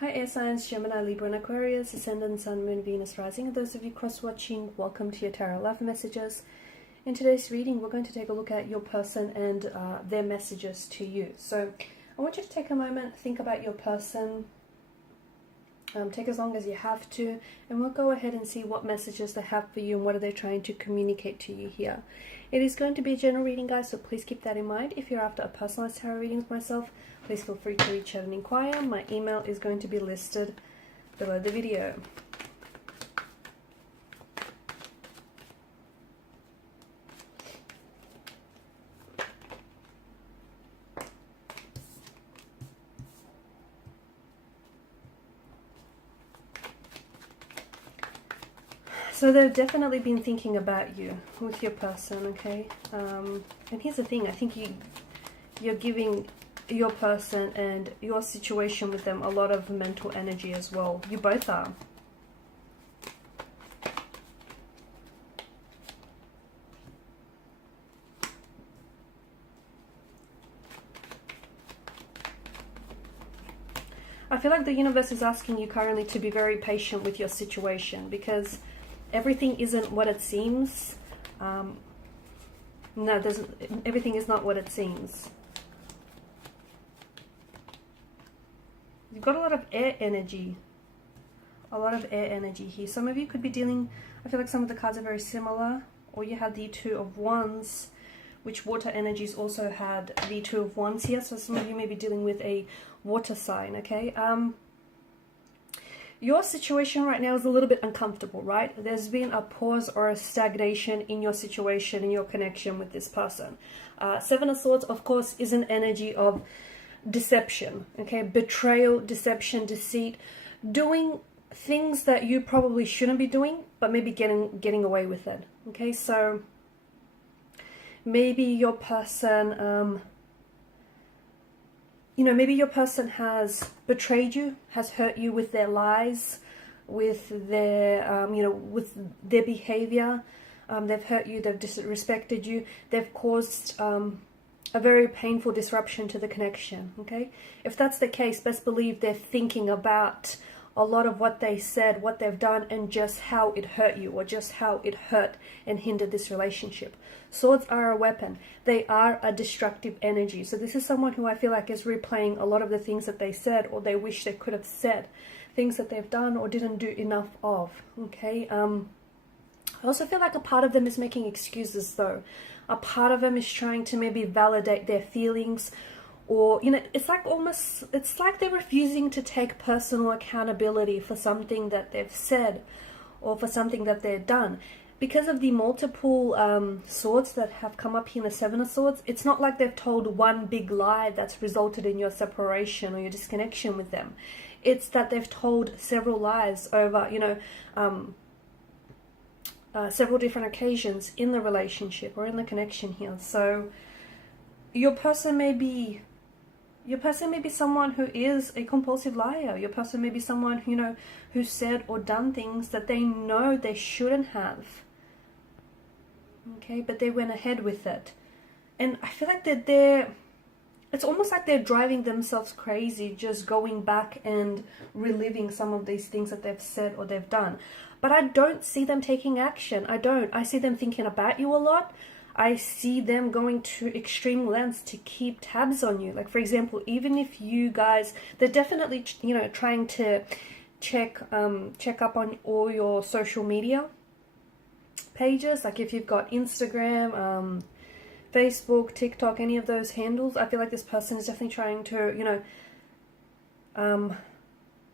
Hi air signs, Gemini, Libra and Aquarius, Ascendant, Sun, Moon, Venus, Rising. And those of you cross-watching, welcome to your Tarot Love Messages. In today's reading, we're going to take a look at your person and their messages to you. So I want you to take a moment, think about your person, take as long as you have to, and we'll go ahead and see what messages they have for you and what are they trying to communicate to you here. It is going to be a general reading, guys, so please keep that in mind. If you're after a personalized tarot reading with myself, please feel free to reach out and inquire. My email is going to be listed below the video. So they've definitely been thinking about you with your person, okay? And here's the thing, I think you're giving your person and your situation with them a lot of mental energy as well. You both are. I feel like the universe is asking you currently to be very patient with your situation because everything isn't what it seems. No, everything is not what it seems. You've got a lot of air energy. A lot of air energy here. Some of you could be dealing, I feel like some of the cards are very similar. Or you had the Two of Wands, which water energies also had the Two of Wands here. So some of you may be dealing with a water sign, okay? Your situation right now is a little bit uncomfortable, right? There's been a pause or a stagnation in your situation, in your connection with this person. Seven of Swords, of course, is an energy of deception, okay? Betrayal, deception, deceit, doing things that you probably shouldn't be doing, but maybe getting away with it, okay? So maybe your person, maybe your person has betrayed you, has hurt you with their lies, with their, with their behavior. They've hurt you, they've disrespected you, they've caused a very painful disruption to the connection, okay? If that's the case, best believe they're thinking about a lot of what they said, what they've done, and just how it hurt you, or just how it hurt and hindered this relationship. Swords are a weapon. They are a destructive energy. So this is someone who I feel like is replaying a lot of the things that they said, or they wish they could have said, things that they've done or didn't do enough of, okay? I also feel like a part of them is making excuses though. A part of them is trying to maybe validate their feelings, or, it's like they're refusing to take personal accountability for something that they've said or for something that they've done. Because of the multiple swords that have come up here in the Seven of Swords, it's not like they've told one big lie that's resulted in your separation or your disconnection with them. It's that they've told several lies over, several different occasions in the relationship or in the connection here. So your person may be someone who is a compulsive liar. Your person may be someone, who said or done things that they know they shouldn't have. Okay, but they went ahead with it. And I feel like it's almost like they're driving themselves crazy, just going back and reliving some of these things that they've said or they've done. But I don't see them taking action. I see them thinking about you a lot. I see them going to extreme lengths to keep tabs on you. Like, for example, even if you guys, they're definitely, trying to check up on all your social media pages. Like if you've got Instagram, Facebook, TikTok, any of those handles, I feel like this person is definitely trying to,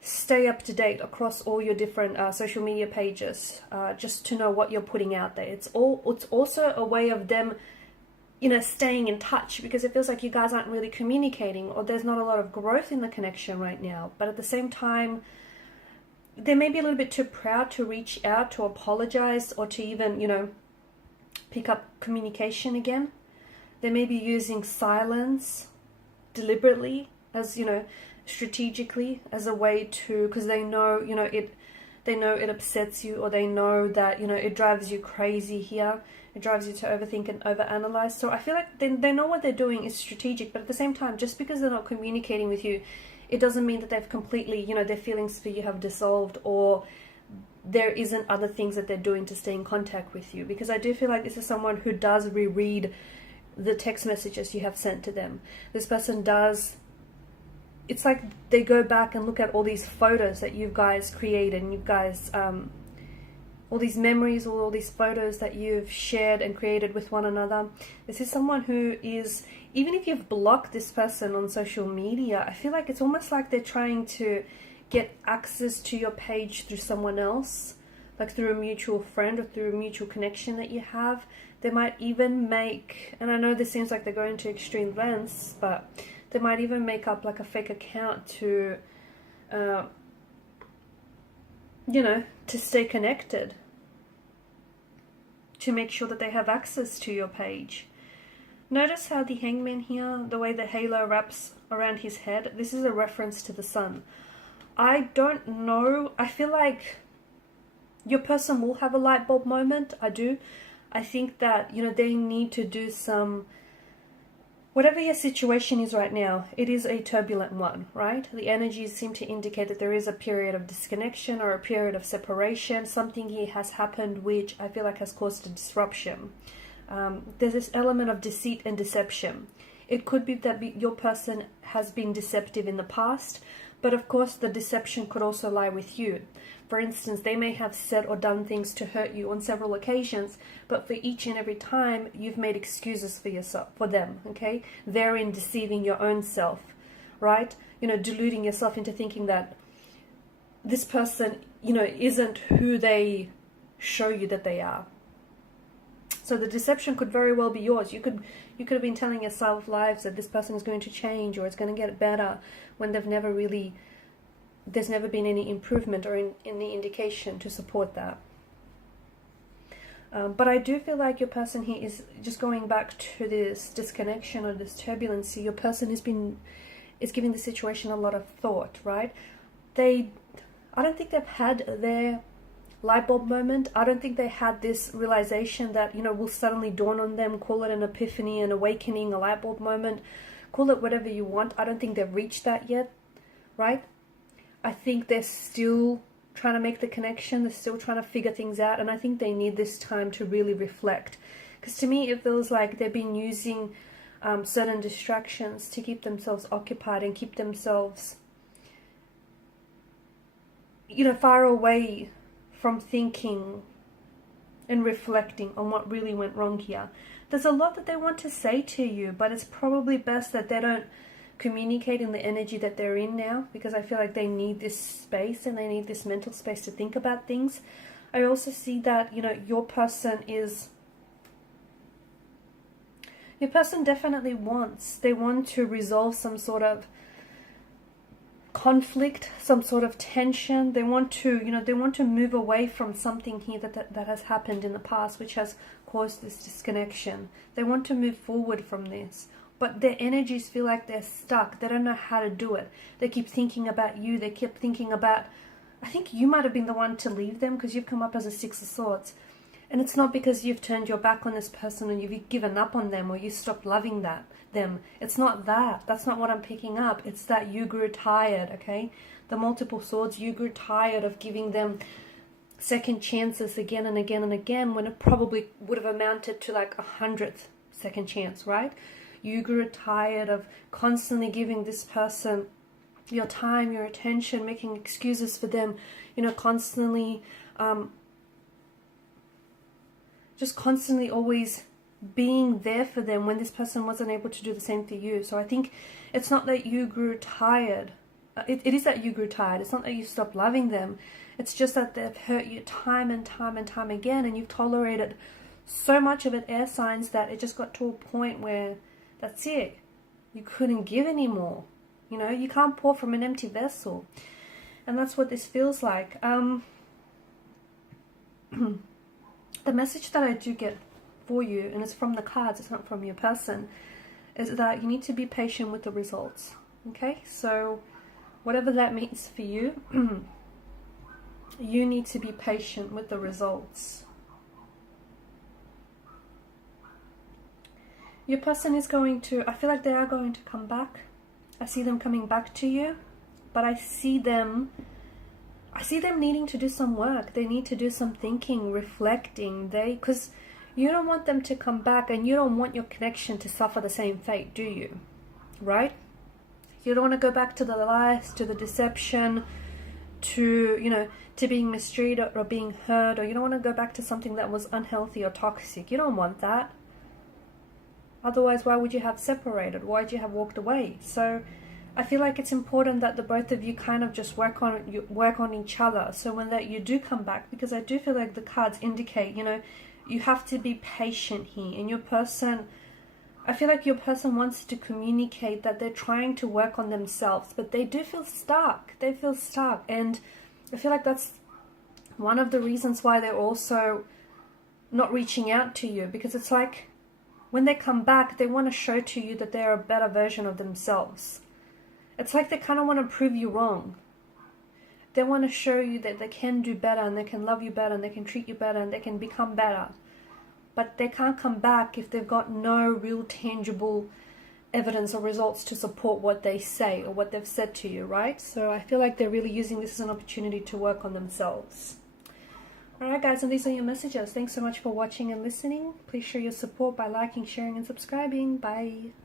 stay up to date across all your different social media pages, just to know what you're putting out there. It's also a way of them, staying in touch, because it feels like you guys aren't really communicating, or there's not a lot of growth in the connection right now. But at the same time, they may be a little bit too proud to reach out, to apologize, or to even, pick up communication again. They may be using silence deliberately, as, strategically, as a way to, because they know, it upsets you, or they know that, it drives you crazy here. It drives you to overthink and overanalyze. So I feel like they know what they're doing is strategic, but at the same time, just because they're not communicating with you, it doesn't mean that they've completely, you know, their feelings for you have dissolved, or there isn't other things that they're doing to stay in contact with you. Because I do feel like this is someone who does reread the text messages you have sent to them. This person does, it's like they go back and look at all these photos that you guys created, and you guys, all these memories, all these photos that you've shared and created with one another. This is someone who is, even if you've blocked this person on social media, I feel like it's almost like they're trying to get access to your page through someone else, like through a mutual friend or through a mutual connection that you have. They might even make, and I know this seems like they're going to extreme lengths, but they might even make up like a fake account to, you know, to stay connected, to make sure that they have access to your page. Notice how the Hangman here, the way the halo wraps around his head, this is a reference to the sun. I don't know, I feel like your person will have a light bulb moment. I do. I think that, you know, they need to do some, whatever your situation is right now, it is a turbulent one, right? The energies seem to indicate that there is a period of disconnection or a period of separation. Something here has happened which I feel like has caused a disruption. There's this element of deceit and deception. It could be that your person has been deceptive in the past, but of course the deception could also lie with you. For instance, they may have said or done things to hurt you on several occasions, but for each and every time you've made excuses for yourself, for them, okay? Therein deceiving your own self, right? You know, deluding yourself into thinking that this person, you know, isn't who they show you that they are. So the deception could very well be yours. You could have been telling yourself lies that this person is going to change or it's going to get better, when they've never really, there's never been any improvement or any indication to support that. But I do feel like your person here is just going back to this disconnection or this turbulency. Your person is giving the situation a lot of thought, right? I don't think they've had their light bulb moment. I don't think they had this realization that, you know, will suddenly dawn on them. Call it an epiphany, an awakening, a light bulb moment. Call it whatever you want. I don't think they've reached that yet, right? I think they're still trying to make the connection. They're still trying to figure things out. And I think they need this time to really reflect. Because to me, it feels like they've been using certain distractions to keep themselves occupied and keep themselves, you know, far away from thinking and reflecting on what really went wrong here. There's a lot that they want to say to you, but it's probably best that they don't communicate in the energy that they're in now, because I feel like they need this space and they need this mental space to think about things. I also see that, you know, your person definitely they want to resolve some sort of conflict, some sort of tension. They want to, you know, they want to move away from something here that has happened in the past, which has caused this disconnection. They want to move forward from this, but their energies feel like they're stuck. They don't know how to do it. They keep thinking about you. They keep thinking about, I think you might have been the one to leave them, because you've come up as a Six of Swords. And it's not because you've turned your back on this person and you've given up on them or you stopped loving them. It's not that. That's not what I'm picking up. It's that you grew tired, okay? The multiple swords, you grew tired of giving them second chances again and again and again, when it probably would have amounted to like 100th second chance, right? You grew tired of constantly giving this person your time, your attention, making excuses for them, you know, constantly, just constantly always being there for them when this person wasn't able to do the same for you. So I think it's not that you grew tired. It is that you grew tired. It's not that you stopped loving them. It's just that they've hurt you time and time and time again, and you've tolerated so much of it, air signs, that it just got to a point where that's it. You couldn't give anymore. You know, you can't pour from an empty vessel. And that's what this feels like. The message that I do get for you, and it's from the cards, it's not from your person, is that you need to be patient with the results. Okay? So whatever that means for you, you need to be patient with the results. Your person is going to, I feel like they are going to come back. I see them coming back to you. but I see them needing to do some work. They need to do some thinking, reflecting. Because you don't want them to come back, and you don't want your connection to suffer the same fate, do you? Right? You don't want to go back to the lies, to the deception, to, to being mistreated or being hurt, or you don't want to go back to something that was unhealthy or toxic. You don't want that. Otherwise, why would you have separated? Why would you have walked away? So I feel like it's important that the both of you kind of just work on each other. So when you do come back, because I do feel like the cards indicate, you have to be patient here. And your person, I feel like your person wants to communicate that they're trying to work on themselves, but they do feel stuck. They feel stuck. And I feel like that's one of the reasons why they're also not reaching out to you, because it's like when they come back, they want to show to you that they're a better version of themselves. It's like they kind of want to prove you wrong. They want to show you that they can do better, and they can love you better, and they can treat you better, and they can become better. But they can't come back if they've got no real tangible evidence or results to support what they say or what they've said to you, right? So I feel like they're really using this as an opportunity to work on themselves. Alright guys, and these are your messages. Thanks so much for watching and listening. Please show your support by liking, sharing and subscribing. Bye.